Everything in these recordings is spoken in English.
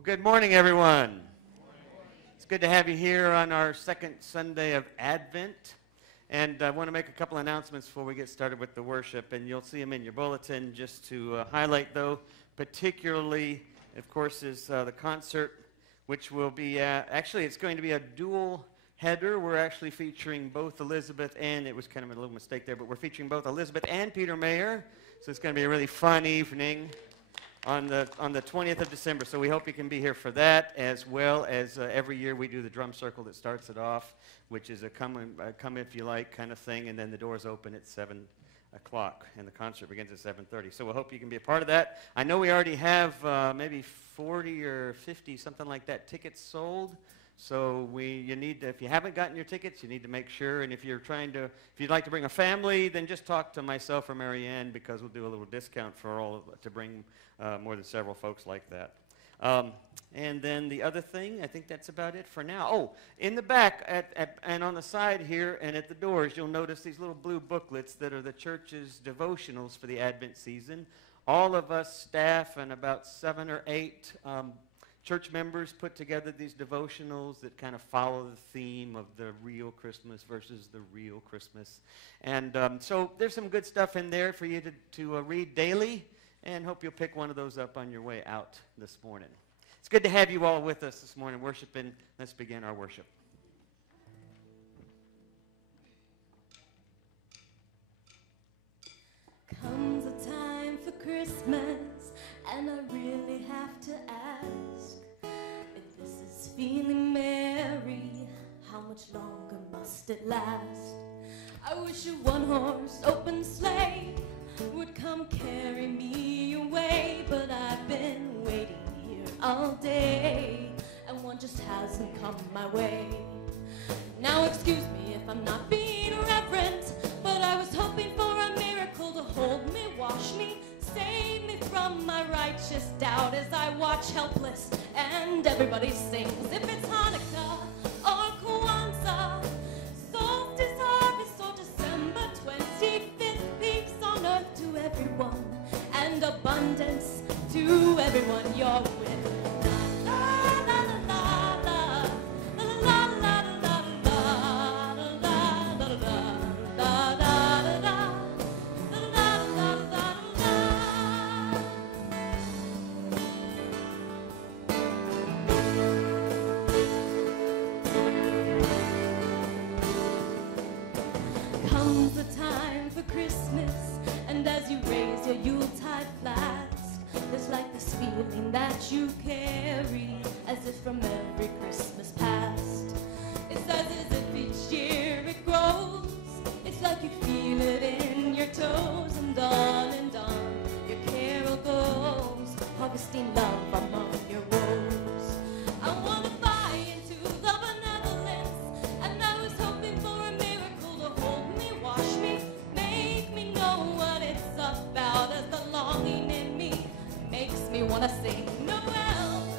Well, good morning, everyone. It's good to have you here on our second Sunday of Advent. And I want to make a couple announcements before we get started with the worship. And you'll see them in your bulletin. Just to highlight, though, particularly, of course, is the concert, which will be, actually, it's going to be a dual header. We're actually featuring both Elizabeth and, it was kind of a little mistake there, but we're featuring both Elizabeth and Peter Mayer. So it's going to be a really fun evening on the 20th of December. So we hope you can be here for that, as well as every year we do the drum circle that starts it off, which is a come if you like kind of thing, and then the doors open at 7 o'clock, and the concert begins at 7:30. So we hope you can be a part of that. I know we already have maybe 40 or 50, something like that, tickets sold. So you need to, if you haven't gotten your tickets, you need to make sure. And if you'd like to bring a family, then just talk to myself or Mary Ann, because we'll do a little discount for to bring more than several folks like that. And then the other thing, I think that's about it for now. Oh, in the back and on the side here and at the doors, you'll notice these little blue booklets that are the church's devotionals for the Advent season. All of us staff and about 7 or 8 church members put together these devotionals that kind of follow the theme of the real Christmas versus the real Christmas. And so there's some good stuff in there for you to read daily, and hope you'll pick one of those up on your way out this morning. It's good to have you all with us this morning worshiping. Let's begin our worship. Comes a time for Christmas, and I really have to ask if this is feeling merry, how much longer must it last? I wish a one-horse open sleigh would come carry me away, but I've been waiting here all day, and one just hasn't come my way. Now excuse me if I'm not being reverent, but I was hoping for a miracle to hold me, wash me, save me from my righteous doubt as I watch helpless and everybody sings. If it's Hanukkah or Kwanzaa, solstice, harvest, or December 25th, peace on earth to everyone and abundance to everyone you're with. Christmas, and as you raise your Yuletide flask, there's like this feeling that you carry, as if from every Christmas past. It's as if each year it grows, it's like you feel it in your toes, and on your carol goes, harvesting love among your woes. I want to buy into the benevolence, and I was hoping for a miracle to hold me, wash me, know what it's about, as the longing in me makes me want to sing Noel.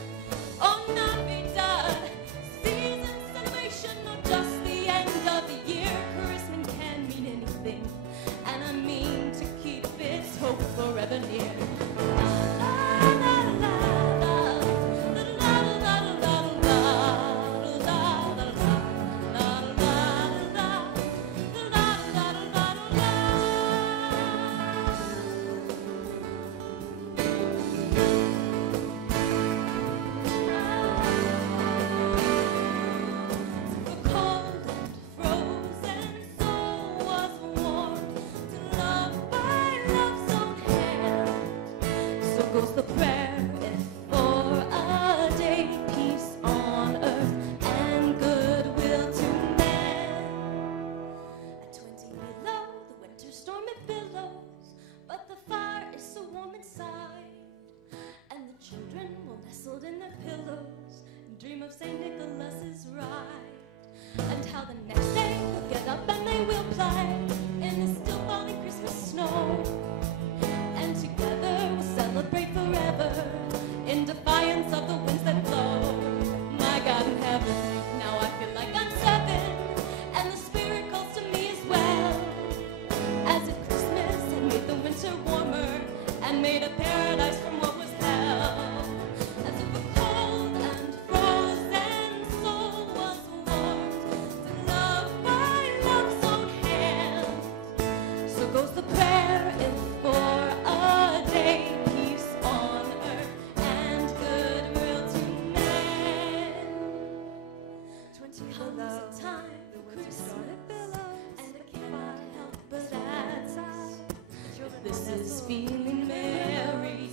is feeling merry,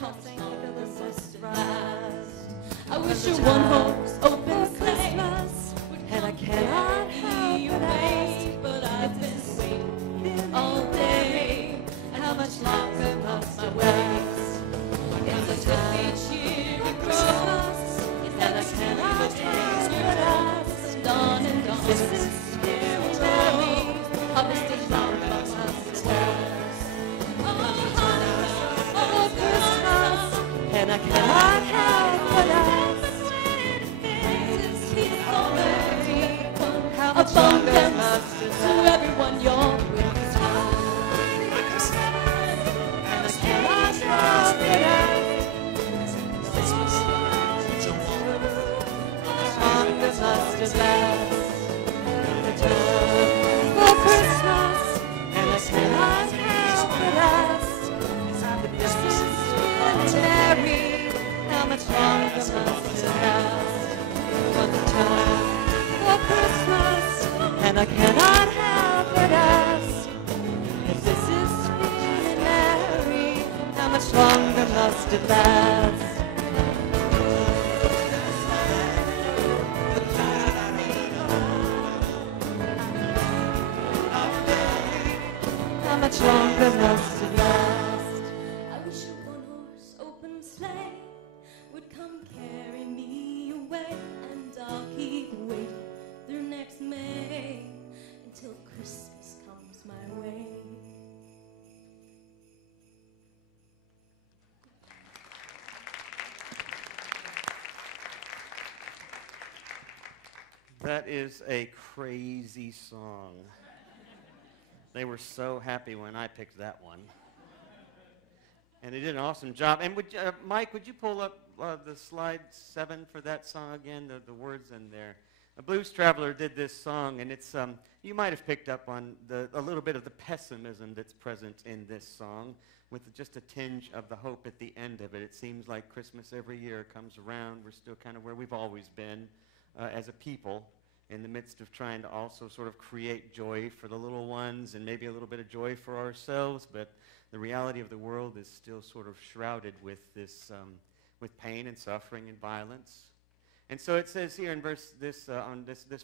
how much longer this must last. I wish a one-horse open Christmas, and I cannot help but ask, but I've been waiting all day. How much longer must I wait? It's a good cheery Christmas, and I cannot help but ask. Dawn and dawn, this is scary merry, how much longer must I wait? Oh, Christmas, and I cannot help but ask. How much longer must I to everyone you're with? And I cannot help but ask. Longer must it last? The time for Christmas, and I cannot help but ask. This is merry, how much longer must it last? For the time for Christmas, and I cannot help but ask. If this is really merry, how much longer must it last? How much longer must it last? I wish a one-horse open sleigh would come carry me away, and I'll keep waiting through next May until Christmas comes my way. That is a crazy song. They were so happy when I picked that one. And they did an awesome job. And would Mike, would you pull up the slide 7 for that song again, the words in there? A Blues Traveler did this song, and it's you might have picked up on a little bit of the pessimism that's present in this song, with just a tinge of the hope at the end of it. It seems like Christmas every year comes around. We're still kind of where we've always been as a people, in the midst of trying to also sort of create joy for the little ones and maybe a little bit of joy for ourselves, but the reality of the world is still sort of shrouded with this, with pain and suffering and violence. And so it says here in verse this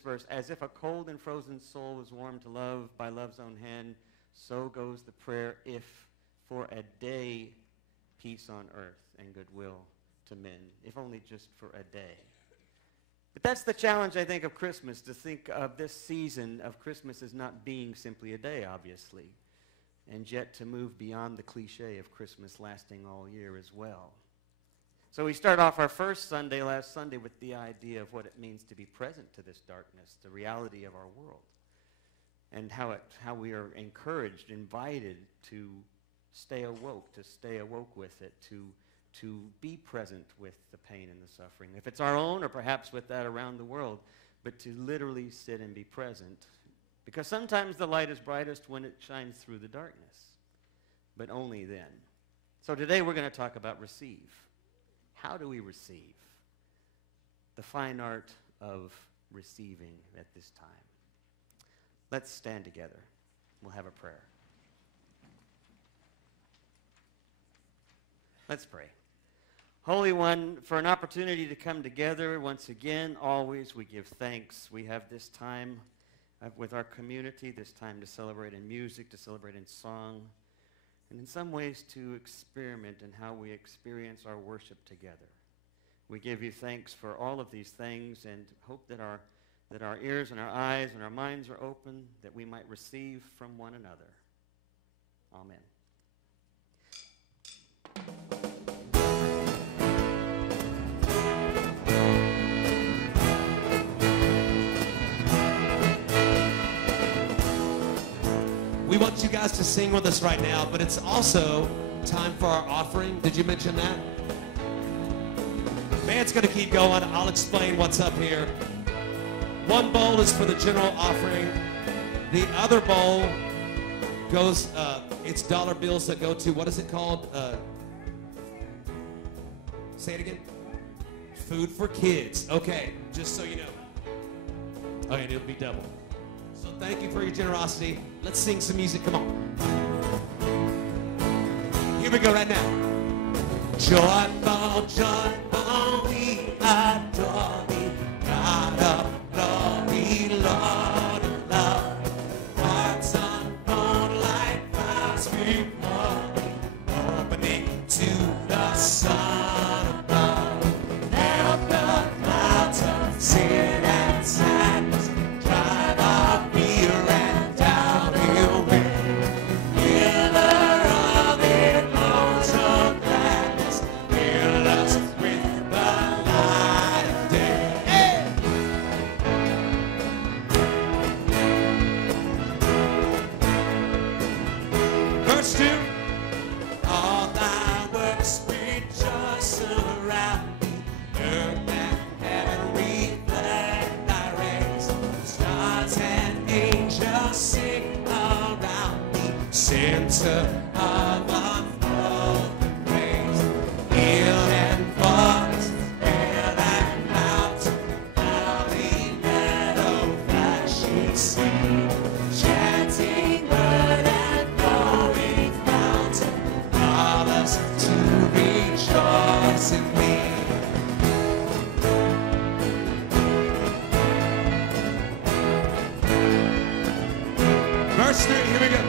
verse, as if a cold and frozen soul was warmed to love by love's own hand, so goes the prayer, if for a day peace on earth and goodwill to men, if only just for a day. But that's the challenge, I think, of Christmas, to think of this season of Christmas as not being simply a day, obviously, and yet to move beyond the cliche of Christmas lasting all year as well. So we start off our first Sunday, last Sunday, with the idea of what it means to be present to this darkness, the reality of our world, and how we are encouraged, invited to stay awoke with it, to be present with the pain and the suffering, if it's our own or perhaps with that around the world, but to literally sit and be present. Because sometimes the light is brightest when it shines through the darkness, but only then. So today we're going to talk about receive. How do we receive? The fine art of receiving at this time. Let's stand together. We'll have a prayer. Let's pray. Holy One, for an opportunity to come together once again, always we give thanks. We have this time with our community, this time to celebrate in music, to celebrate in song, and in some ways to experiment in how we experience our worship together. We give you thanks for all of these things and hope that our ears and our eyes and our minds are open, that we might receive from one another. Amen. We want you guys to sing with us right now, but it's also time for our offering. Did you mention that? Band's going to keep going. I'll explain what's up here. One bowl is for the general offering. The other bowl goes, it's dollar bills that go to, what is it called? Say it again. Food for kids. Okay, just so you know. Okay, it'll be double. So thank you for your generosity. Let's sing some music. Come on. we go right now. Joyful, joyful, we adore thee, God of glory, Lord of love. Hearts unfold like clouds before thee, opening to the sun above. Melt the clouds of sin and sadness, drive our fear and doubt away. Healer of emotional gladness, fill us with the light of day. Hey! Verse 2. All thy works rejoice around me, earth and heaven reflect thy rays. Stars and angels sing around me, center of unfolding praise. Hill and forest, hill and mountain, valley, meadow, flashing sea, chanting bird and flowing fountain, call us to rejoice in thee. Verse 3, here we go.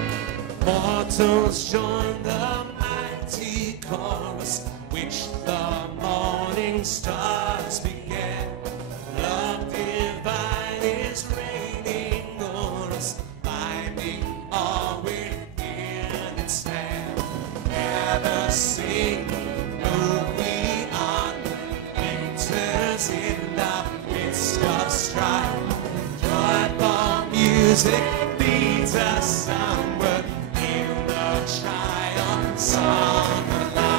Mortals join the mighty chorus, which the morning stars began. Love divine is reigning o'er us, binding all within its hand. Never singing, moving on, enters in the midst of strife. Joyful music leads us onward in the triumph song of life.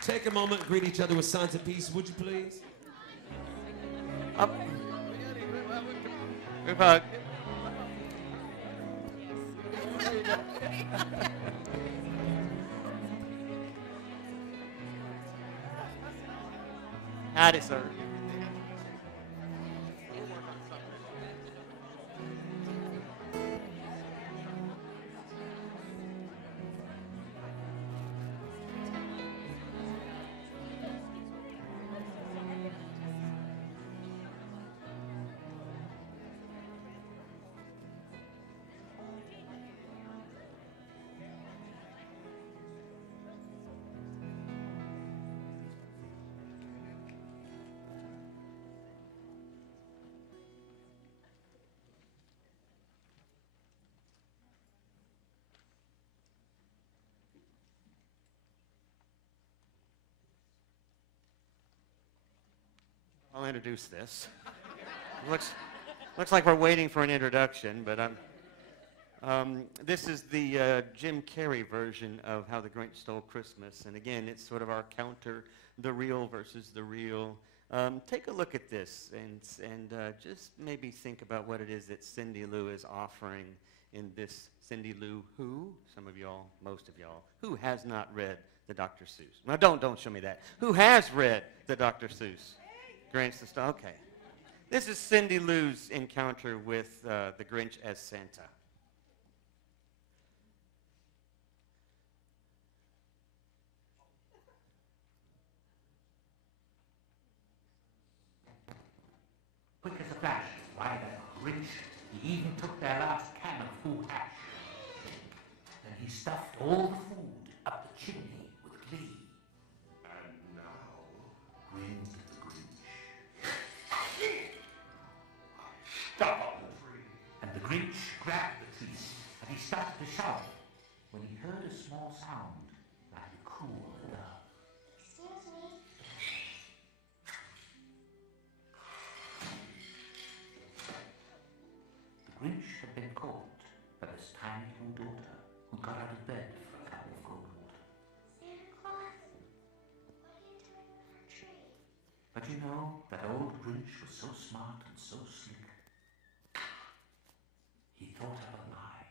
Take a moment and greet each other with signs of peace, would you please? Up. Group hug. Howdy, sir. I'll introduce this. Looks like we're waiting for an introduction, but this is the Jim Carrey version of How the Grinch Stole Christmas. And again, it's sort of our counter, the real versus the real. Take a look at this and just maybe think about what it is that Cindy Lou is offering in this. Cindy Lou who? Some of y'all, most of y'all, who has not read the Dr. Seuss? Now don't show me that. Who has read the Dr. Seuss? Grinch the Star. Okay. This is Cindy Lou's encounter with the Grinch as Santa. Quick as a flash, why that Grinch, he even took their last can of food hash. Then he stuffed all the food up the chimney with glee. And now, grinned the Grinch. Stop on the tree! And the Grinch grabbed the piece, and he started to shout, when he heard a small sound like the coo of a dove. Excuse me. The Grinch had been caught by this tiny little daughter who got out of bed for a cup of cold water. Santa Claus, what are you doing with our tree? But But you know, that old Grinch was so smart and so slick. He thought up a lie,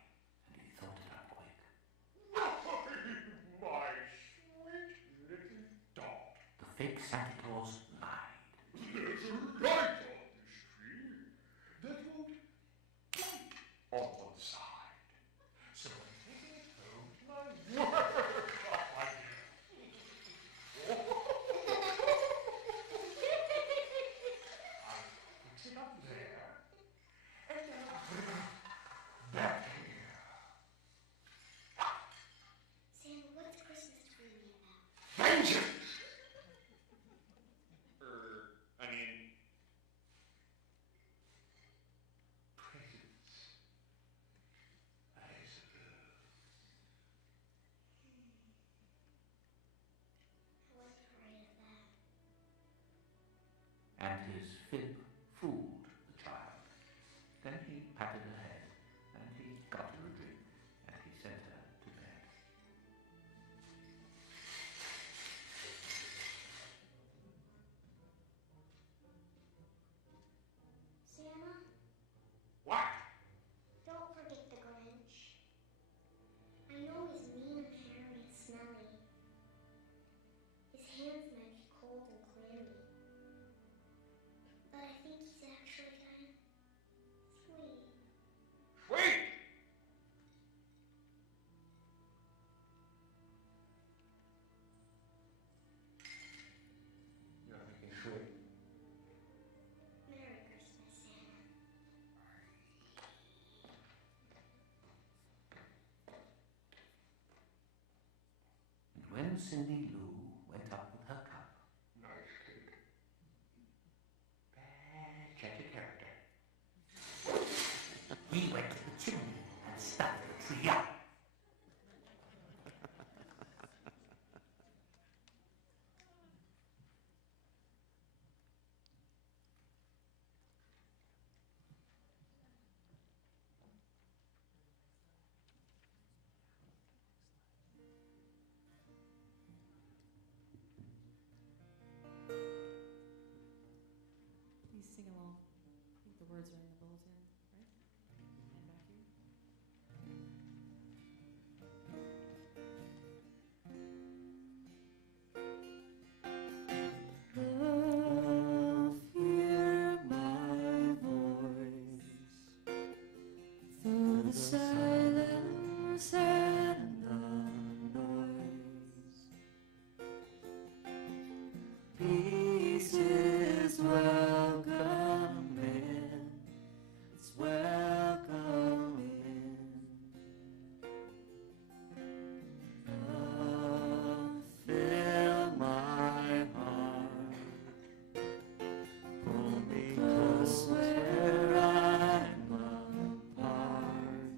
and he thought it up quick. My sweet little dog. The fake Santa Claus lied. There's a light on this tree that will light on one side. So I'm taking it home to my workshop, my dear. I'll fix it up there, and I'll bring it back here. Sam, what's Christmas tree about? Vengeance! I mean, presents, I suppose. I was afraid of that. And his fib fooled the child. Then he patted her head, and he got her a drink, and he sent her to bed. Santa, What? don't forget the Grinch. I know he's mean and hairy and smelly. His hands might be cold and clammy. But I think he's actually kind of sweet. Wait! You're thinking sweet. Merry Christmas, Santa. And when Cindy Lou went up with her cup, Nice cake. bad check your character, he went to the chimney and stuffed the tree up. Please sing along. I think the words are in the bulletin, right? And back here. Love, hear my voice through the silence and the noise. Peace is welcome in. It's welcome in. Love, fill my heart. Pull me close where I'm apart.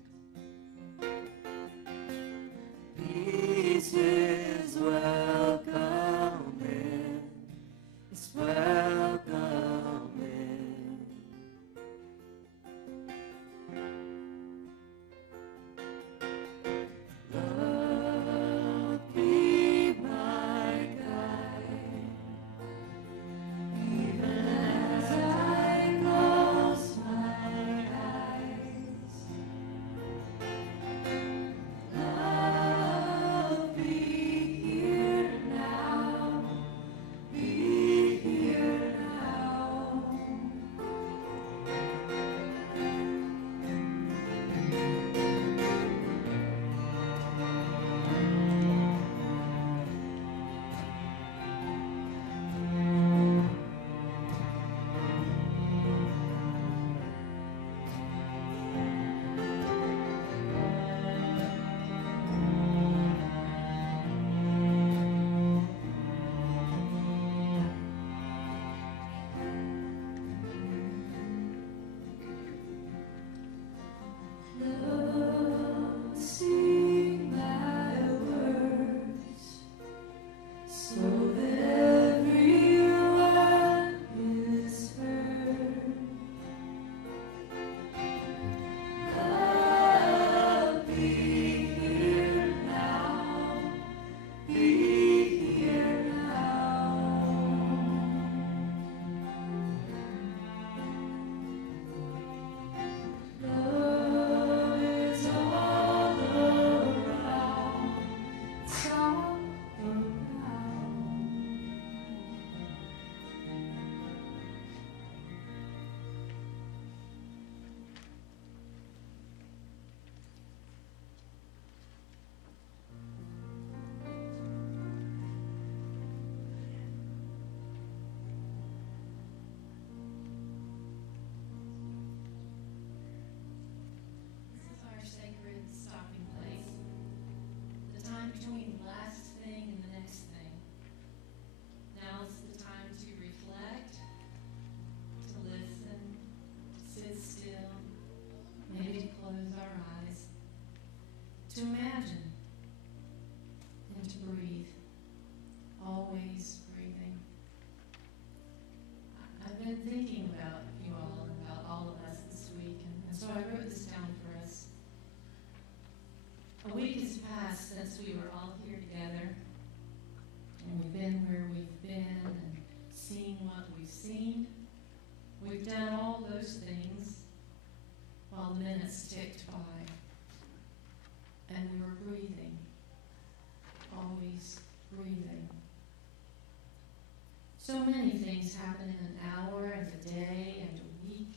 things happen in an hour and a day and a week.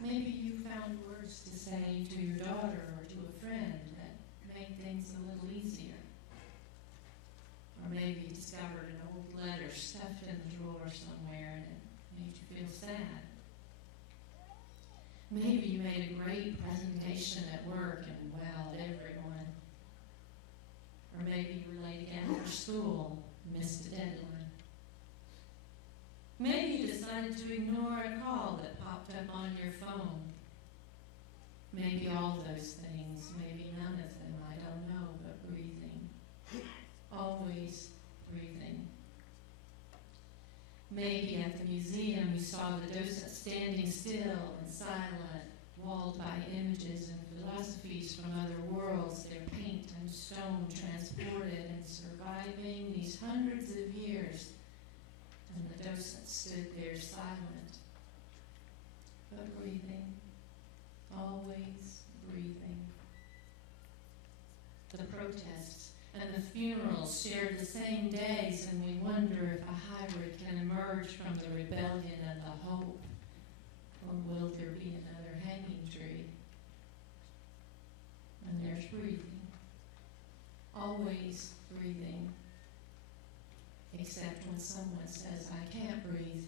Maybe you found words to say to your daughter or to a friend that made things a little easier. Or maybe you discovered an old letter stuffed in the drawer somewhere and it made you feel sad. Maybe you made a great presentation at work and wowed everyone. Or maybe you were late again for school and missed a deadline. Maybe you decided to ignore a call that popped up on your phone. Maybe all those things, maybe none of them, I don't know, but breathing. Always breathing. Maybe at the museum you saw the docent standing still and silent, walled by images and philosophies from other worlds, their paint and stone transported and surviving these hundreds of years. And the docent stood there silent, but breathing, always breathing. The protests and the funerals shared the same days, and we wonder if a hybrid can emerge from the rebellion and the hope, or will there be another hanging tree? And there's breathing, always breathing. Except when someone says, I can't breathe.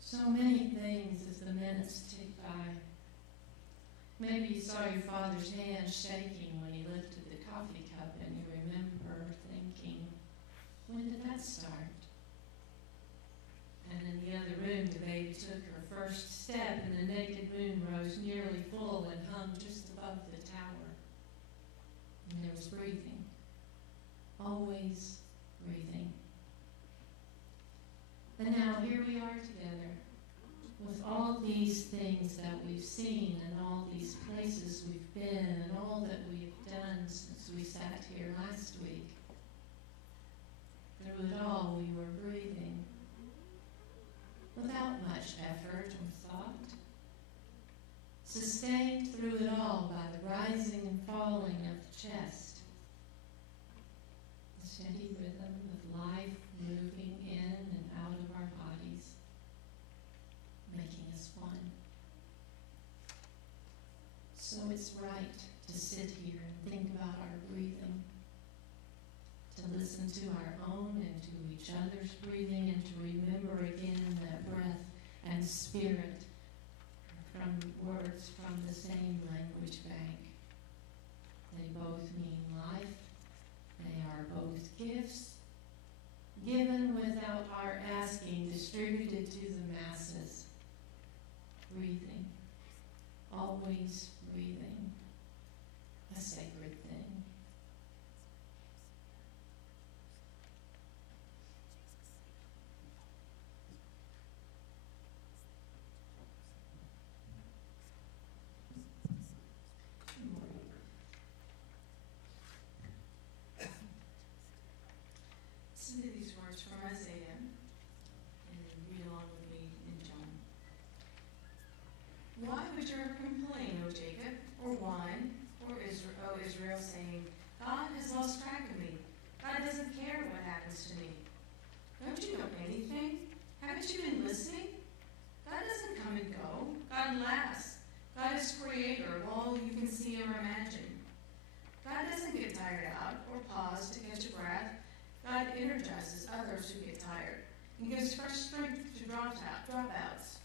So many things as the minutes tick by. Maybe you saw your father's hand shaking when he lifted the coffee cup and you remember thinking, when did that start? And in the other room, the baby took her first step and the naked moon rose nearly full and hung just above the tower. And there was breathing. Always breathing. And now here we are together with all these things that we've seen and all these places we've been and all that we've done since we sat here last week. Through it all, we were breathing without much effort or thought, sustained through it all by the rising and falling of the chest. Steady rhythm of life moving in and out of our bodies, making us one. So it's right to sit here and think about our breathing, to listen to our own and to each other's breathing, and to remember again that breath and spirit from words from the same language bank. They both mean life. They are both gifts, given without our asking, distributed to the masses. Breathing, always breathing, a sacred thing. Listen to these words from Isaiah, and read along with me in John. Why would you complain, O Jacob, or whine, or Israel, O Israel, saying, God has lost track of me. God doesn't care what happens to me. Don't you know anything? Haven't you been listening? God doesn't come and go. God lasts. God is creator of all you can see or imagine. God doesn't get tired out or pause to catch a breath. God energizes others who get tired and gives fresh strength to dropouts.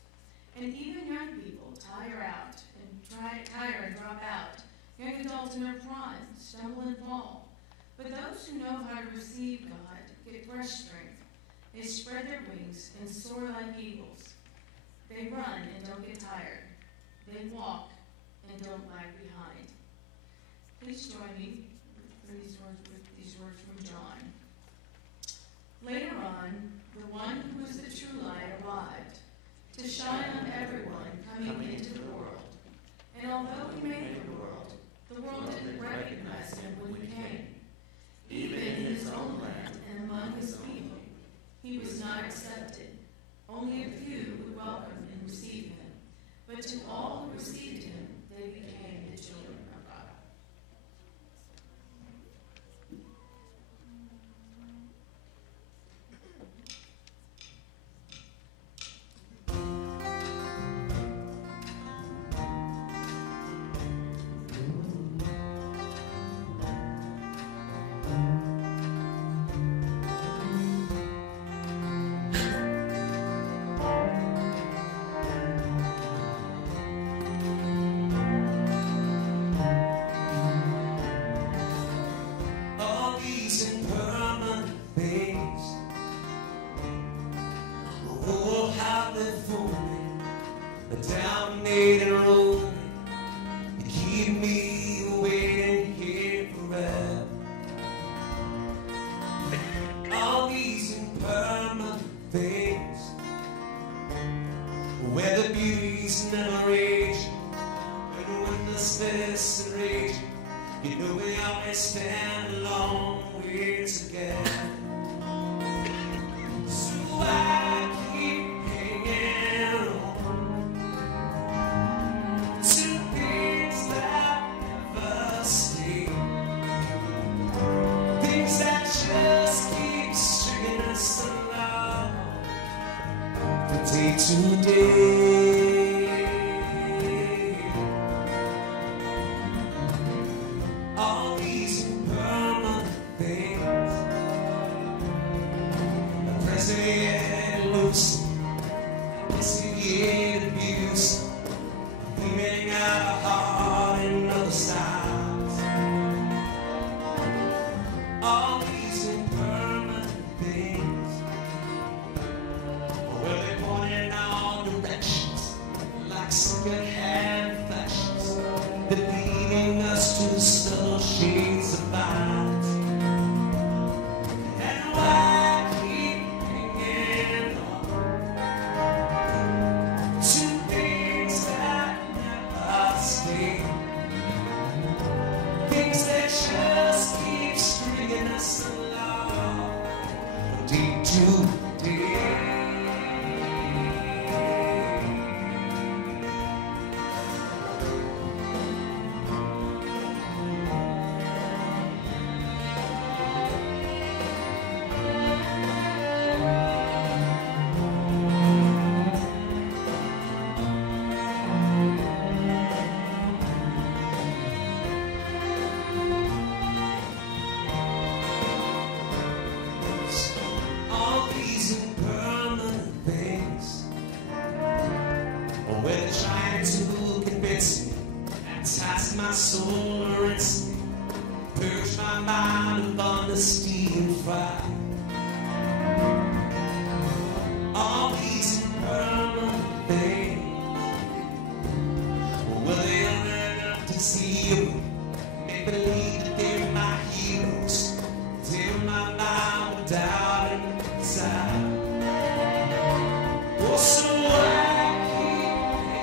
And even young people tire and drop out. Young adults in their prime stumble and fall. But those who know how to receive God get fresh strength. They spread their wings and soar like eagles. They run and don't get tired. They walk and don't lag behind. Please join me with these words from John. Later on, the one who is the true light arrived, to shine on everyone coming into the world. And although he made the world didn't recognize him when he came. Even in his own land and among his people, he was not accepted. Only a few would welcome and receive him. But to all who received him, they became the children of God. restless and raging. You know we always stand a long way together. So I keep hanging on to things that never stay, things that just keep stringing us along from day to day. All these impermanent things, a present loose, instigated abuse, leaving out a heart in other styles. All these impermanent things, well, they're pointing in all directions, like second-hand flashes, they're leading us to the subtle shades of light. And why keep hanging on to things that never stay, things that just keep stringing us along from day to day. All these impermanent things, well, they're trying to convince me, entice my soul to rinse me, purge my mind of honesty and pride. All these impermanent things, well, they are enough to see you, make believe that they're my heroes, fill my mind with doubt and inside. Oh, so I keep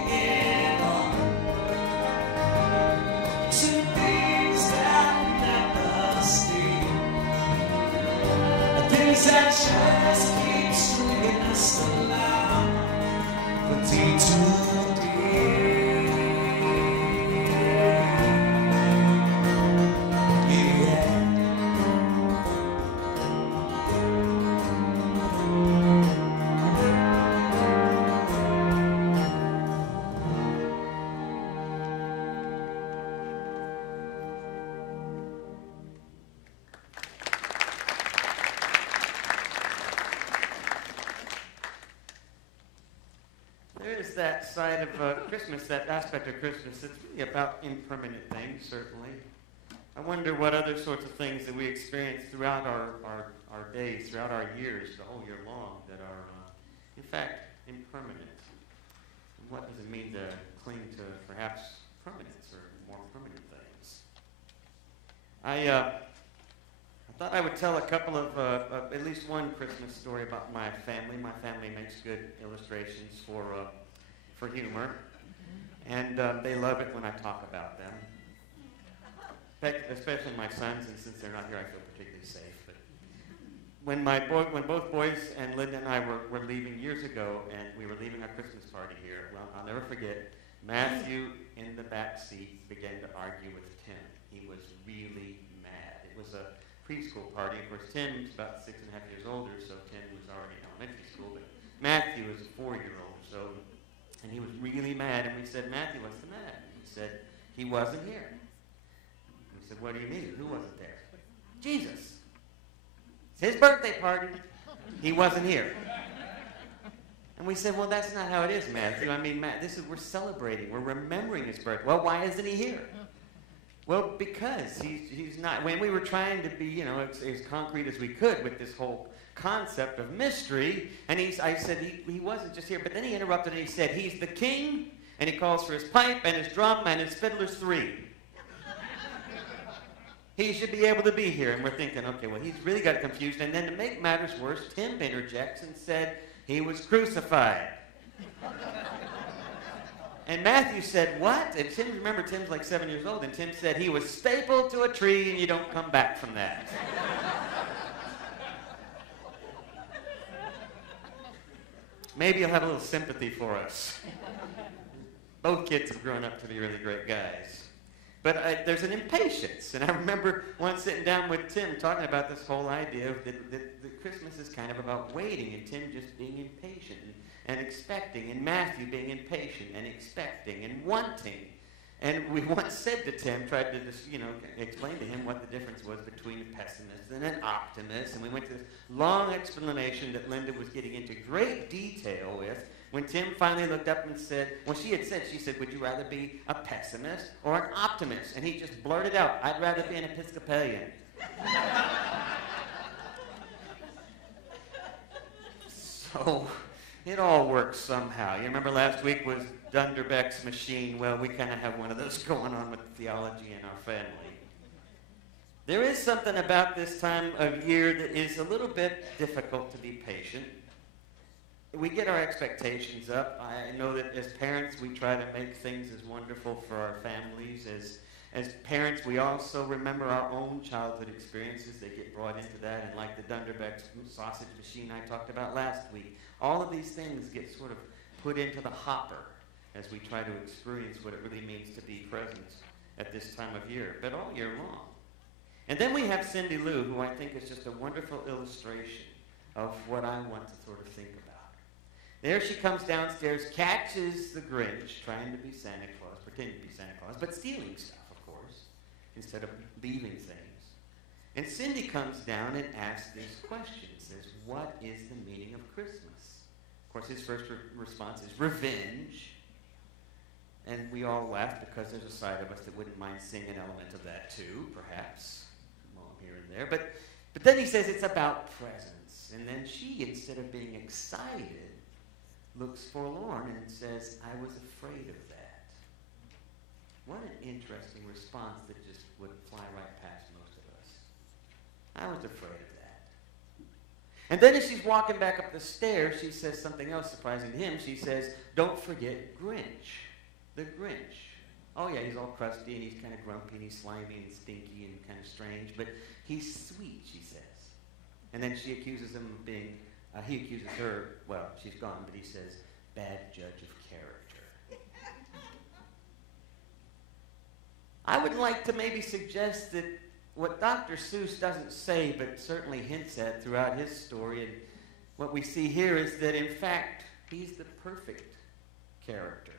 hanging on to things that never stay, things that just keep stringing us along from day to day. Yeah. There is that side of Christmas, that aspect of Christmas. It's really about impermanent things, certainly. I wonder what other sorts of things that we experience throughout our days, throughout our years, the whole year long, that are, in fact, impermanent. And what does it mean to cling to perhaps permanence or more permanent things? I thought I would tell a couple of, at least one Christmas story about my family. My family makes good illustrations for humor, and they love it when I talk about them. In fact, especially my sons, and since they're not here, I feel particularly safe. But when both boys and Linda and I were leaving years ago, and we were leaving our Christmas party here, well, I'll never forget, Matthew in the back seat began to argue with Tim. He was really mad. It was a preschool party. Of course, Tim's about 6.5 years older, so Tim was already in elementary school, but Matthew was a 4-year-old, and he was really mad, and we said, Matthew, what's the matter? He said, he wasn't here. We said, what do you mean? Who wasn't there? Jesus. It's his birthday party. He wasn't here. And we said, well, that's not how it is, Matthew. I mean, we're celebrating. We're remembering his birthday. Well, why isn't he here? Well, because he's not. When we were trying to be, as concrete as we could with this whole concept of mystery, and I said he wasn't just here, but then he interrupted and he said, he's the king, and he calls for his pipe and his drum and his fiddlers 3. He should be able to be here. And we're thinking, okay, well, he's really got confused. And then to make matters worse, Tim interjects and said he was crucified. And Matthew said, what? And Tim, remember, Tim's like 7 years old, and Tim said he was stapled to a tree and you don't come back from that. Maybe you'll have a little sympathy for us. Both kids have grown up to be really great guys. But there's an impatience. And I remember once sitting down with Tim talking about this whole idea of that Christmas is kind of about waiting, and Tim just being impatient and expecting, and Matthew being impatient and expecting and wanting. And we once said to Tim, tried to just, explain to him what the difference was between a pessimist and an optimist. And we went to this long explanation that Linda was getting into great detail with. When Tim finally looked up and said, she said, would you rather be a pessimist or an optimist? And he just blurted out, I'd rather be an Episcopalian. So it all works somehow. You remember last week was Dunderbeck's machine. Well, we kind of have one of those going on with theology in our family. There is something about this time of year that is a little bit difficult to be patient. We get our expectations up. I know that as parents, we try to make things as wonderful for our families. As parents, we also remember our own childhood experiences. They get brought into that, and like the Dunderbeck sausage machine I talked about last week, all of these things get sort of put into the hopper as we try to experience what it really means to be present at this time of year, but all year long. And then we have Cindy Lou, who I think is just a wonderful illustration of what I want to sort of think about. There she comes downstairs, catches the Grinch, trying to be Santa Claus, pretending to be Santa Claus, but stealing stuff, of course, instead of leaving things. And Cindy comes down and asks these questions. Says, what is the meaning of Christmas? Of course, his first response is revenge. And we all laugh because there's a side of us that wouldn't mind seeing an element of that too, perhaps, here and there. But then he says it's about presents. And then she, instead of being excited, looks forlorn and says, I was afraid of that. What an interesting response that just would fly right past most of us. I was afraid of that. And then as she's walking back up the stairs, she says something else surprising to him. She says, don't forget Grinch. The Grinch. Oh yeah, he's all crusty and he's kind of grumpy and he's slimy and stinky and kind of strange, but he's sweet, she says. And then she accuses him of being, he accuses her, well, she's gone, but he says, bad judge of character. I would like to maybe suggest that what Dr. Seuss doesn't say, but certainly hints at throughout his story, and what we see here is that in fact, he's the perfect character.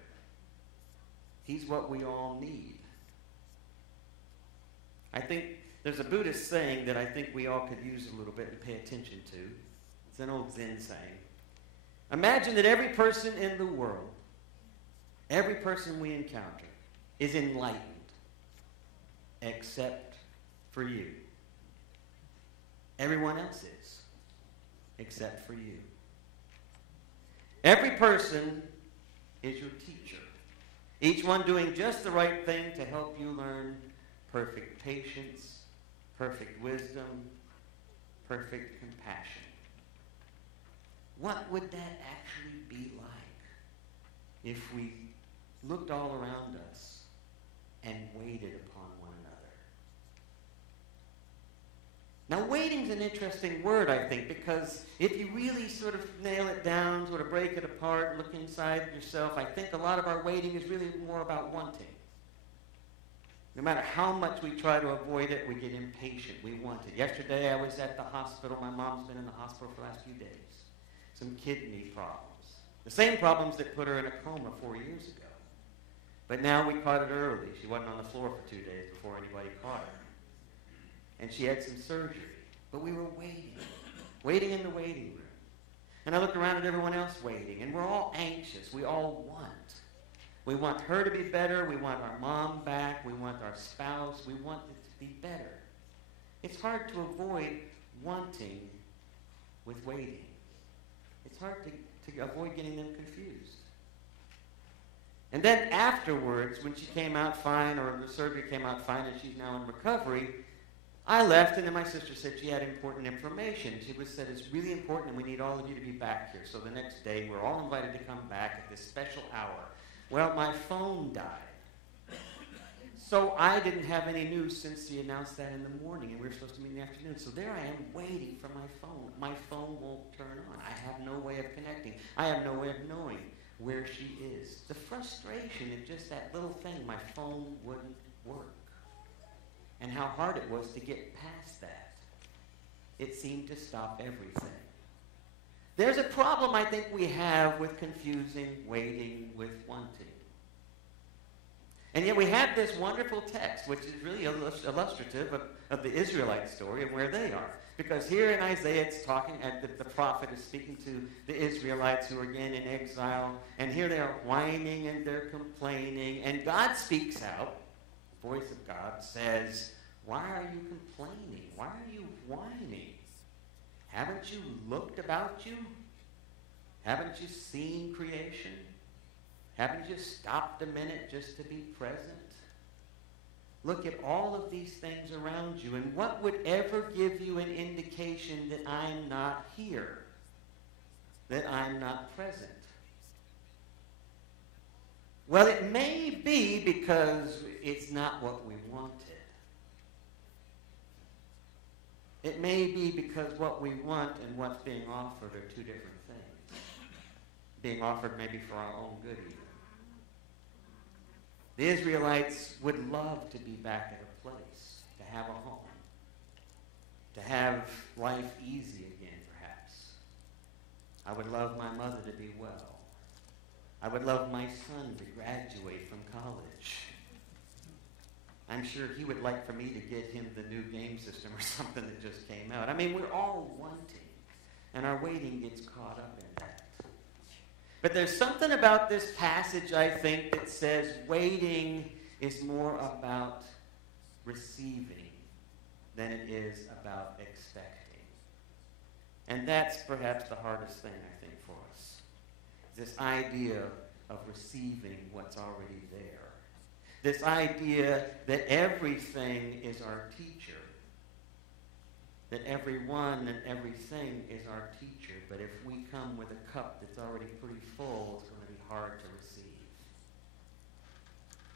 He's what we all need. I think there's a Buddhist saying that I think we all could use a little bit and pay attention to. It's an old Zen saying. Imagine that every person in the world, every person we encounter, is enlightened, except for you. Everyone else is, except for you. Every person is your teacher. Each one doing just the right thing to help you learn perfect patience, perfect wisdom, perfect compassion. What would that actually be like if we looked all around us and waited upon one another? Now, waiting's an interesting word, I think, because if you really sort of nail it down, sort of break it apart, look inside yourself, I think a lot of our waiting is really more about wanting. No matter how much we try to avoid it, we get impatient. We want it. Yesterday, I was at the hospital. My mom's been in the hospital for the last few days. Some kidney problems. The same problems that put her in a coma 4 years ago. But now we caught it early. She wasn't on the floor for 2 days before anybody caught her. And she had some surgery. But we were waiting in the waiting room. And I looked around at everyone else waiting, and we're all anxious. We all want. We want her to be better. We want our mom back. We want our spouse. We want it to be better. It's hard to avoid wanting with waiting. It's hard to avoid getting them confused. And then afterwards, when she came out fine, or the surgery came out fine and she's now in recovery, I left, and then my sister said she had important information. She said it's really important and we need all of you to be back here. So the next day, we're all invited to come back at this special hour Well, my phone died. So I didn't have any news since he announced that in the morning, and we were supposed to meet in the afternoon. So there I am waiting for my phone. My phone won't turn on. I have no way of connecting. I have no way of knowing where she is. The frustration of just that little thing, my phone wouldn't work. And how hard it was to get past that. It seemed to stop everything. There's a problem I think we have with confusing waiting with wanting. And yet we have this wonderful text, which is really illustrative of the Israelite story and where they are. Because here in Isaiah, it's talking, the prophet is speaking to the Israelites who are again in exile. And here they are whining and they're complaining. And God speaks out. The voice of God says, why are you complaining? Why are you whining? Haven't you looked about you? Haven't you seen creation? Haven't you stopped a minute just to be present? Look at all of these things around you, and what would ever give you an indication that I'm not here, that I'm not present? Well, it may be because it's not what we wanted. It may be because what we want and what's being offered are two different things. Being offered maybe for our own good even. The Israelites would love to be back at a place, to have a home, to have life easy again, perhaps. I would love my mother to be well. I would love my son to graduate from college. I'm sure he would like for me to get him the new game system or something that just came out. I mean, we're all wanting, and our waiting gets caught up in that. But there's something about this passage, I think, that says waiting is more about receiving than it is about expecting. And that's perhaps the hardest thing, I think, for us. This idea of receiving what's already there. This idea that everything is our teacher. That everyone and everything is our teacher. But if we come with a cup that's already pretty full, it's going to be hard to receive.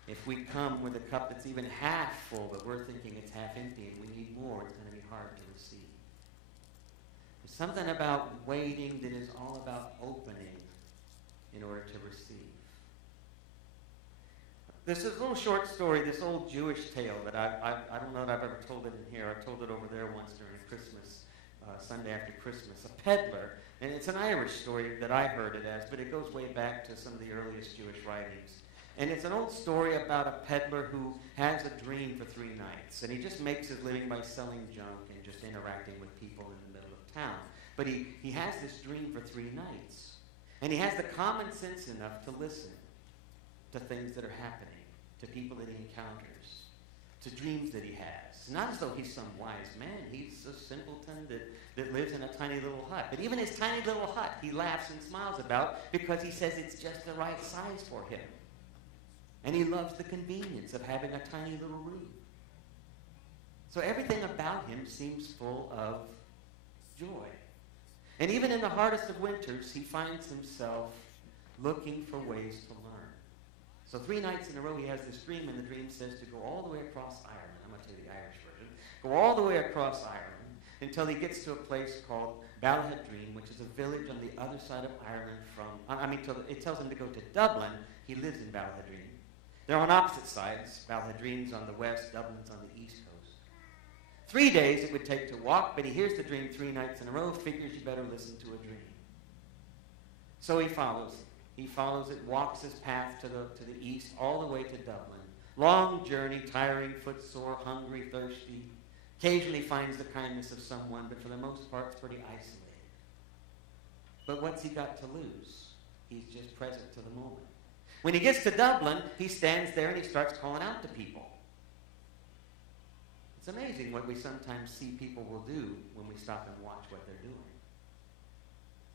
If we come with a cup that's even half full, but we're thinking it's half empty and we need more, it's going to be hard to receive. There's something about waiting that is all about opening in order to receive. This is a little short story, this old Jewish tale that I don't know that I've ever told it in here. I told it over there once during Christmas, Sunday after Christmas. A peddler, and it's an Irish story that I heard it as, but it goes way back to some of the earliest Jewish writings. And it's an old story about a peddler who has a dream for 3 nights. And he just makes his living by selling junk and just interacting with people in the middle of town. But he has this dream for 3 nights. And he has the common sense enough to listen to things that are happening, to people that he encounters, to dreams that he has. Not as though he's some wise man. He's a simpleton that lives in a tiny little hut. But even his tiny little hut, he laughs and smiles about because he says it's just the right size for him. And he loves the convenience of having a tiny little room. So everything about him seems full of joy. And even in the hardest of winters, he finds himself looking for ways to learn. So 3 nights in a row he has this dream, and the dream says to go all the way across Ireland. I'm going to tell you the Irish version. Go all the way across Ireland until he gets to a place called Ballyhadreen, which is a village on the other side of Ireland it tells him to go to Dublin. He lives in Ballyhadreen. They're on opposite sides. Ballyhadreen's on the west, Dublin's on the east coast. 3 days it would take to walk, but he hears the dream 3 nights in a row, figures you better listen to a dream. So he follows it. He follows it, walks his path to the east, all the way to Dublin. Long journey, tiring, footsore, hungry, thirsty. Occasionally finds the kindness of someone, but for the most part, it's pretty isolated. But what's he got to lose? He's just present to the moment. When he gets to Dublin, he stands there and he starts calling out to people. It's amazing what we sometimes see people will do when we stop and watch what they're doing.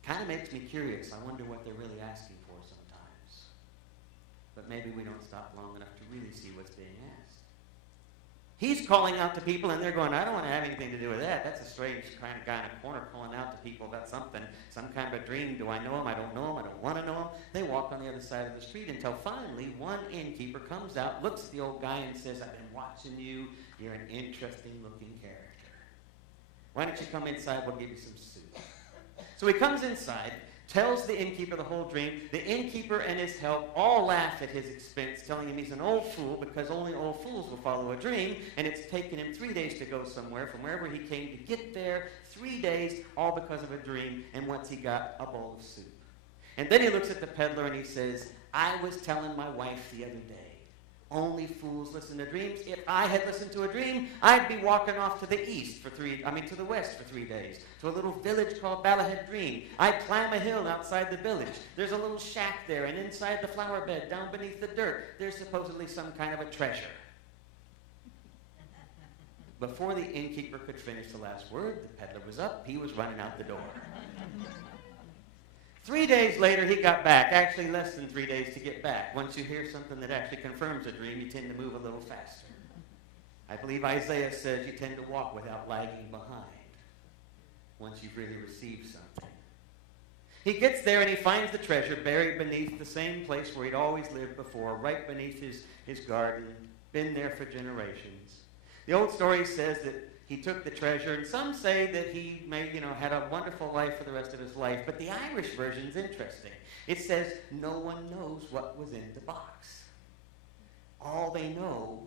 Kind of makes me curious. I wonder what they're really asking for sometimes. But maybe we don't stop long enough to really see what's being asked. He's calling out to people, and they're going, I don't want to have anything to do with that. That's a strange kind of guy in a corner calling out to people about something, some kind of a dream. Do I know him? I don't know him. I don't want to know him. They walk on the other side of the street until finally one innkeeper comes out, looks at the old guy, and says, I've been watching you. You're an interesting-looking character. Why don't you come inside? We'll give you some soup. So he comes inside, tells the innkeeper the whole dream. The innkeeper and his help all laugh at his expense, telling him he's an old fool because only old fools will follow a dream, and it's taken him 3 days to go somewhere from wherever he came to get there. 3 days, all because of a dream, and once he got a bowl of soup. And then he looks at the peddler and he says, I was telling my wife the other day, only fools listen to dreams. If I had listened to a dream, I'd be walking off to the to the west for 3 days, to a little village called Ballahadreen. I'd climb a hill outside the village. There's a little shack there, and inside the flower bed, down beneath the dirt, there's supposedly some kind of a treasure. Before the innkeeper could finish the last word, the peddler was up. He was running out the door. 3 days later, he got back. Actually, less than 3 days to get back. Once you hear something that actually confirms a dream, you tend to move a little faster. I believe Isaiah says you tend to walk without lagging behind once you've really received something. He gets there and he finds the treasure buried beneath the same place where he'd always lived before, right beneath his garden, been there for generations. The old story says that he took the treasure, and some say that he had a wonderful life for the rest of his life. But the Irish version is interesting. It says, no one knows what was in the box. All they know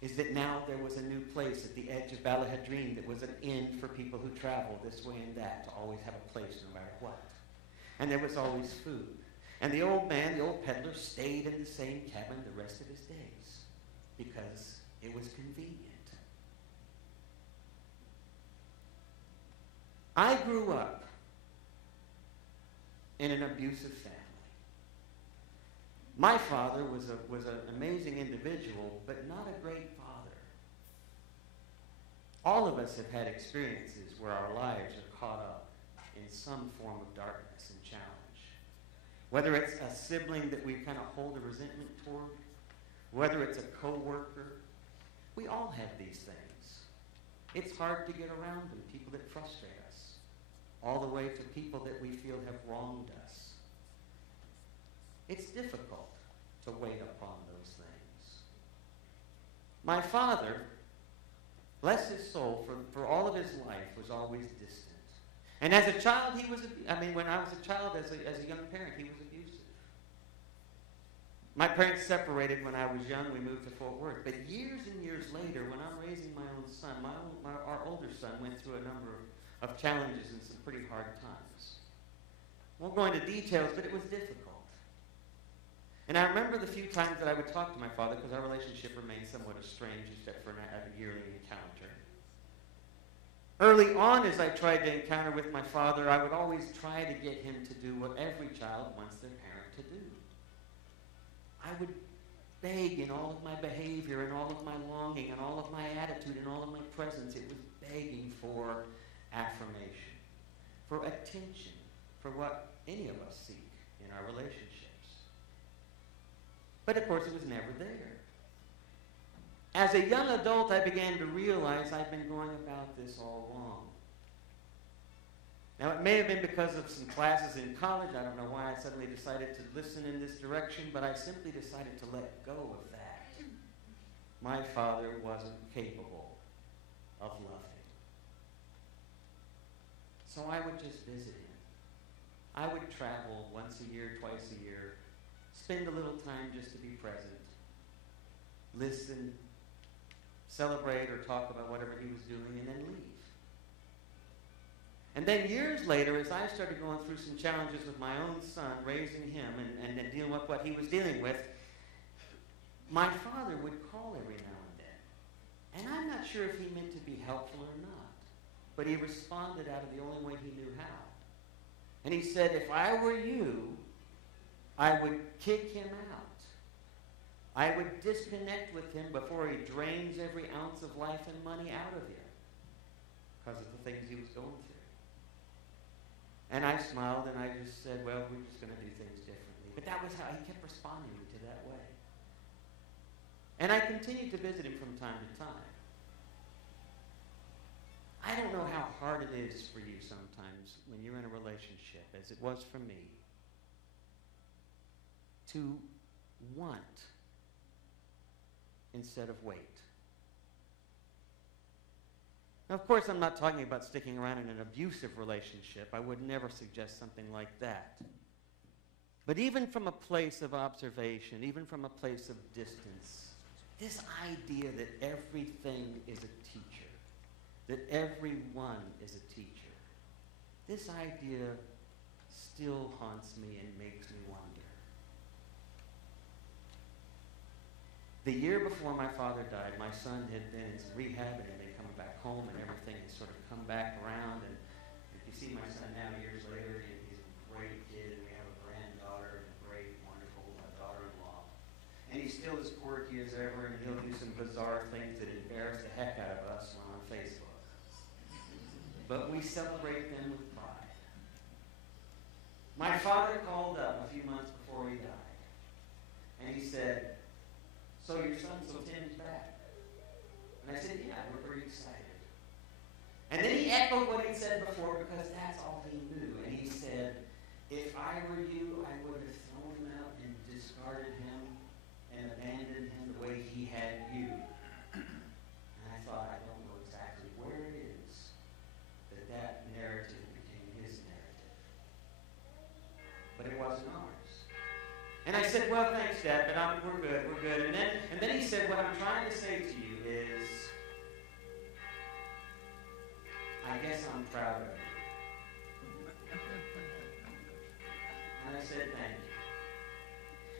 is that now there was a new place at the edge of Ballahadreen that was an inn for people who traveled this way and that, to always have a place no matter what. And there was always food. And the old man, the old peddler, stayed in the same cabin the rest of his days because it was convenient. I grew up in an abusive family. My father was an amazing individual, but not a great father. All of us have had experiences where our lives are caught up in some form of darkness and challenge. Whether it's a sibling that we kind of hold a resentment toward, whether it's a coworker, we all have these things. It's hard to get around them, people that frustrate us, all the way to people that we feel have wronged us. It's difficult to wait upon those things. My father, bless his soul, for all of his life, was always distant. And as a child, when I was a child, as a young parent, he was abusive. My parents separated when I was young. We moved to Fort Worth. But years and years later, when I'm raising my own son, our older son went through a number of challenges and some pretty hard times. Won't go into details, but it was difficult. And I remember the few times that I would talk to my father, because our relationship remained somewhat estranged except for a yearly encounter. Early on, as I tried to encounter with my father, I would always try to get him to do what every child wants their parent to do. I would beg in all of my behavior and all of my longing and all of my attitude and all of my presence. It was begging for affirmation, for attention, for what any of us seek in our relationships. But of course, it was never there. As a young adult, I began to realize I've been going about this all along. Now, it may have been because of some classes in college. I don't know why I suddenly decided to listen in this direction, but I simply decided to let go of that. My father wasn't capable of loving. So I would just visit him. I would travel once a year, twice a year, spend a little time just to be present, listen, celebrate or talk about whatever he was doing, and then leave. And then years later, as I started going through some challenges with my own son, raising him and dealing with what he was dealing with, my father would call every now and then. And I'm not sure if he meant to be helpful or not, but he responded out of the only way he knew how. And he said, if I were you, I would kick him out. I would disconnect with him before he drains every ounce of life and money out of you because of the things he was going through. And I smiled and I just said, well, we're just going to do things differently. But that was how he kept responding to that way. And I continued to visit him from time to time. I don't know how hard it is for you sometimes when you're in a relationship, as it was for me, to want instead of wait. Now, of course, I'm not talking about sticking around in an abusive relationship. I would never suggest something like that. But even from a place of observation, even from a place of distance, this idea that everything is a teacher, that everyone is a teacher, this idea still haunts me and makes me wonder. The year before my father died, my son had been in rehab and had been coming back home, and everything had sort of come back around. And if you see my son now, years later, he's a great kid, and we have a granddaughter and a great, wonderful daughter-in-law. And he's still as quirky as ever, and he'll do some bizarre things that embarrass the heck out of us on Facebook. But we celebrate them with pride. My father called up a few months before he died, and he said, "So your son, so Tim's back?" And I said, "Yeah, we're pretty excited." And then he echoed what he'd said before, because that's all he knew. And he said, "If I were you, I would have thrown him out and discarded him and abandoned him the way he had you." And I thought, I don't know exactly where it is that narrative became his narrative. But it wasn't ours. And I said, "Well, thanks, Dad, but we're good. And then he said, "What I'm trying to say to you is, I guess I'm proud of you." And I said, "Thank you."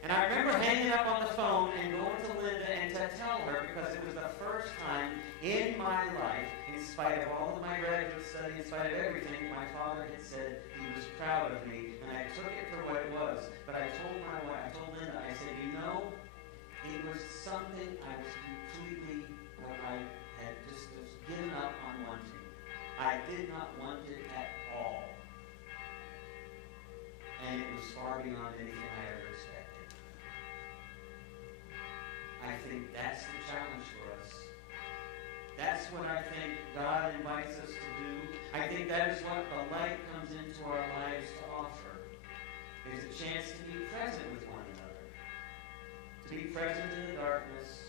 And I remember hanging up on the phone and going to Linda and to tell her, because it was the first time in my life, in spite of all of my graduate study, in spite of everything, my father had said he was proud of me, and I took it for what it was. But I told my wife, I told Linda, I said, it was something I was completely, I had just given up on wanting. I did not want it at all. And it was far beyond anything I ever expected. I think that's the challenge for us. That's what I think God invites us to do. I think that is what the light comes into our lives to offer. Is a chance to be present with one another. To be present in the darkness,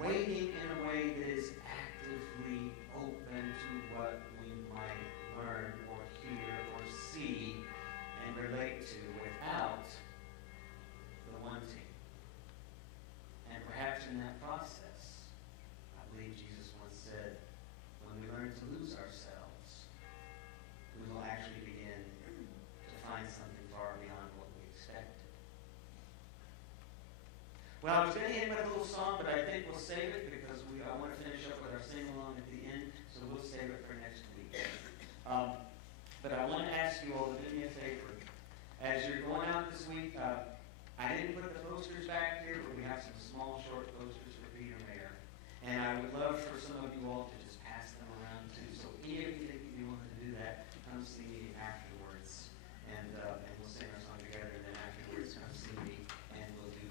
waiting in a way that is actively open to what we might learn or hear or see and relate to without the wanting. And perhaps in that process, I believe Jesus once said, when we learn to lose ourselves, we will actually begin to find something far beyond what we expected. Well, I was going to end with a little song, but I think we'll save it because I want to finish up with our sing-along at the end, so we'll save it for next week. But I want to ask you all to do me a favor. As you're going out this week, I didn't put the posters back here, but we have some small, short posters for Peter Mayer. And I would love for some of you all to just pass them around too. So if you think you want to do that, come see me afterwards. And we'll sing our song together. And then afterwards, come see me. And we'll do,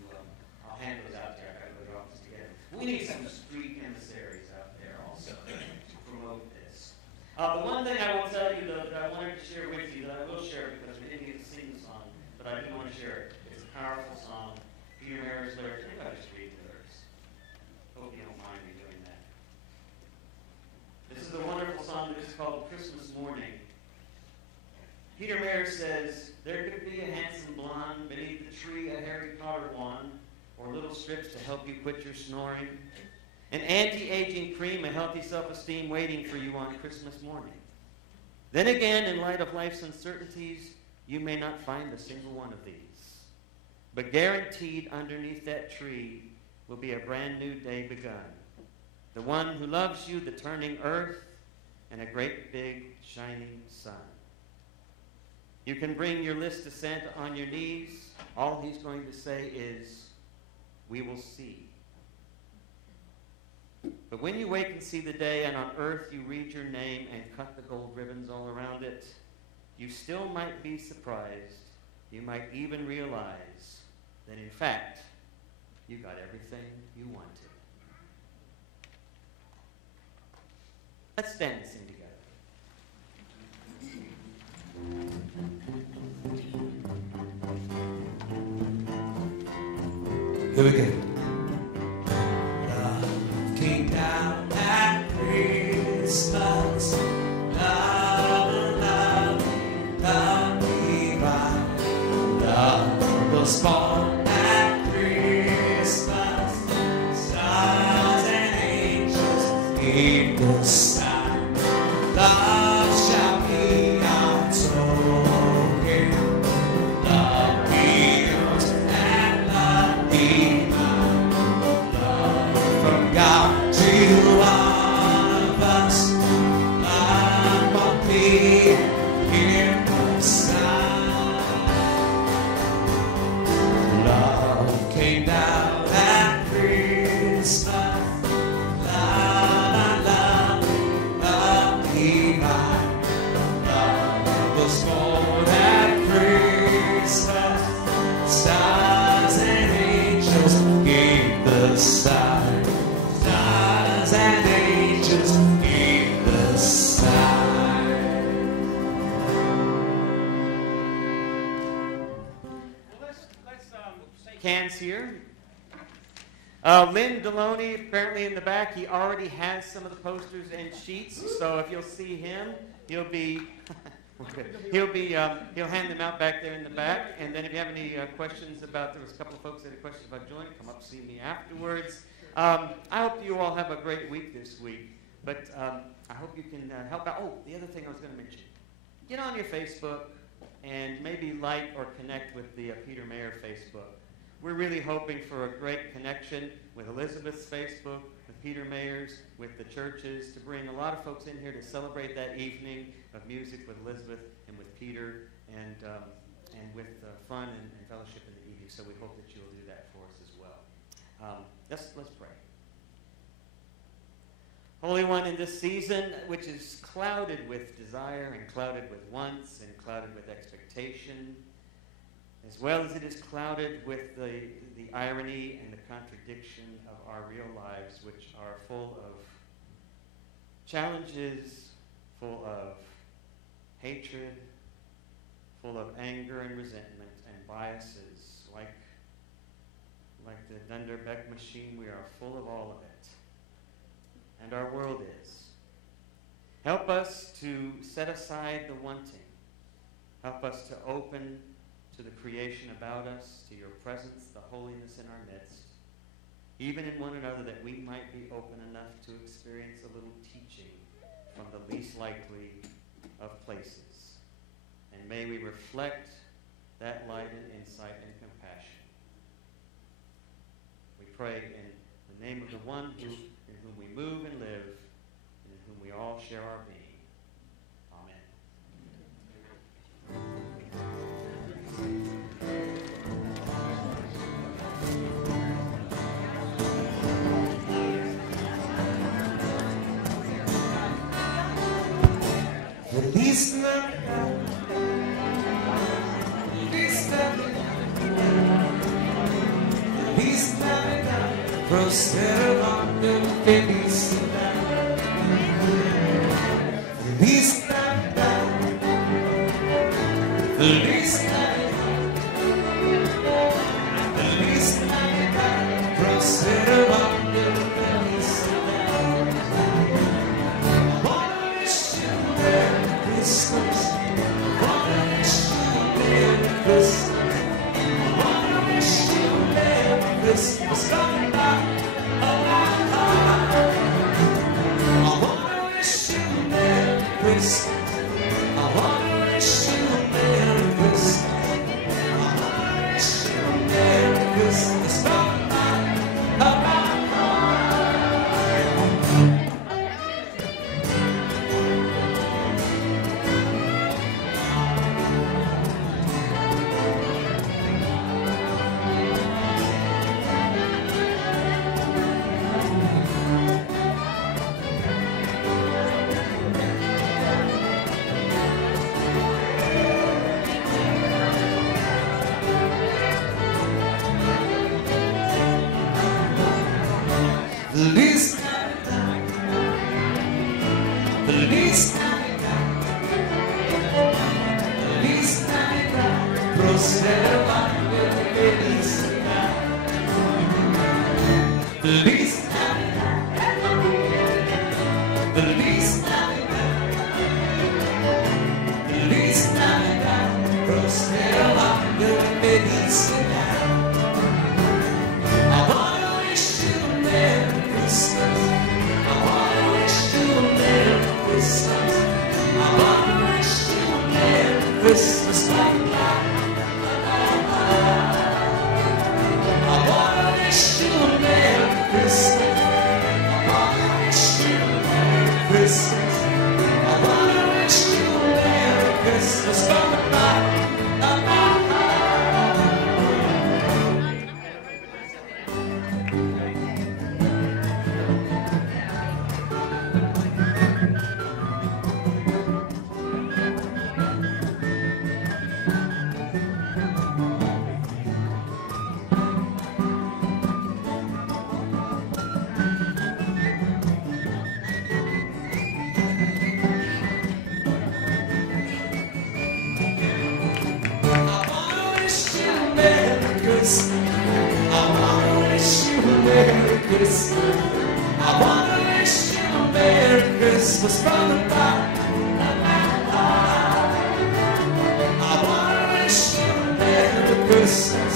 I'll hand those out there. I've got to go drop this together. We need some street emissaries out there also to promote this. The one thing I will tell you, though, that I wanted to share with you, that I will share because we didn't get to sing the song, but I do want to share it. It's a powerful song. Peter Mayer's lyrics. Maybe I'll just read the lyrics. Hope you don't mind me doing that. This is a wonderful song that is called Christmas Morning. Peter Mayer says, "There could be a handsome blonde beneath the tree, a Harry Potter wand, or little strips to help you quit your snoring. An anti-aging cream, a healthy self-esteem waiting for you on Christmas morning. Then again, in light of life's uncertainties, you may not find a single one of these. But guaranteed underneath that tree will be a brand new day begun. The one who loves you, the turning earth, and a great big shining sun. You can bring your list to Santa on your knees. All he's going to say is, we will see. But when you wake and see the day, and on earth you read your name and cut the gold ribbons all around it, you still might be surprised. You might even realize that, in fact, you got everything you wanted." Let's stand and sing together. Here we go. Love came down at Christmas. Love, love, love divine. Love was born at Christmas. Stars and angels in the sky. Love shall be our token. Love heals and love divine. Love from God to one of us. Love will be in the sky. Love came down at Christmas. Love, love, love divine. Love was born at Christmas. Stars and angels gave the sign. Stars and angels gave the sign. Let's shake hands here. Lynn Deloney, apparently in the back, he already has some of the posters and sheets. So if you'll see him, he'll hand them out back there in the back. And then if you have any questions about, there was a couple of folks that had questions about joining, come up see me afterwards. I hope you all have a great week this week. But I hope you can help out. Oh, the other thing I was going to mention. Get on your Facebook and maybe like or connect with the Peter Mayer Facebook. We're really hoping for a great connection with Elizabeth's Facebook, with Peter Mayer's, with the churches, to bring a lot of folks in here to celebrate that evening of music with Elizabeth and with Peter, and with fun and fellowship in the evening. So we hope that you'll do that for us as well. Let's pray. Holy One, in this season, which is clouded with desire and clouded with wants and clouded with expectation, as well as it is clouded with the irony and the contradiction of our real lives, which are full of challenges, full of hatred, full of anger and resentment and biases. Like the Dunder Beck machine, we are full of all of it. And our world is. Help us to set aside the wanting. Help us to open to the creation about us, to your presence, the holiness in our midst, even in one another, that we might be open enough to experience a little teaching from the least likely of places. And may we reflect that light and insight and compassion. We pray in the name of the one in whom we move and live, and in whom we all share our being. Feliz Navidad, Feliz Navidad, Feliz Navidad, prospero año, felicidad. Feliz Navidad, Feliz Navidad, Feliz Navidad, prospero año, felicidad. Christmas, wanna wish you Merry Christmas, wanna wish you Merry Christmas, come back, oh my heart. I wanna wish you Merry Christmas, I wanna wish you Merry Christmas, I wanna wish you Merry Christmas, come back, oh my heart. Feliz Navidad, Christmas. I want to wish you a Merry Christmas from the bottom of my heart. I want to wish you a Merry Christmas.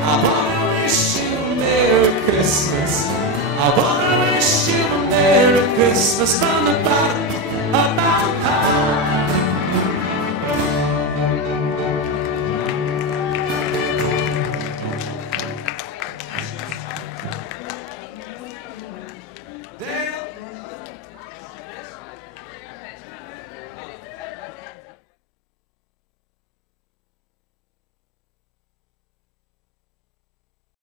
I want to wish you a Merry Christmas. I want to wish you a Merry Christmas from the bottom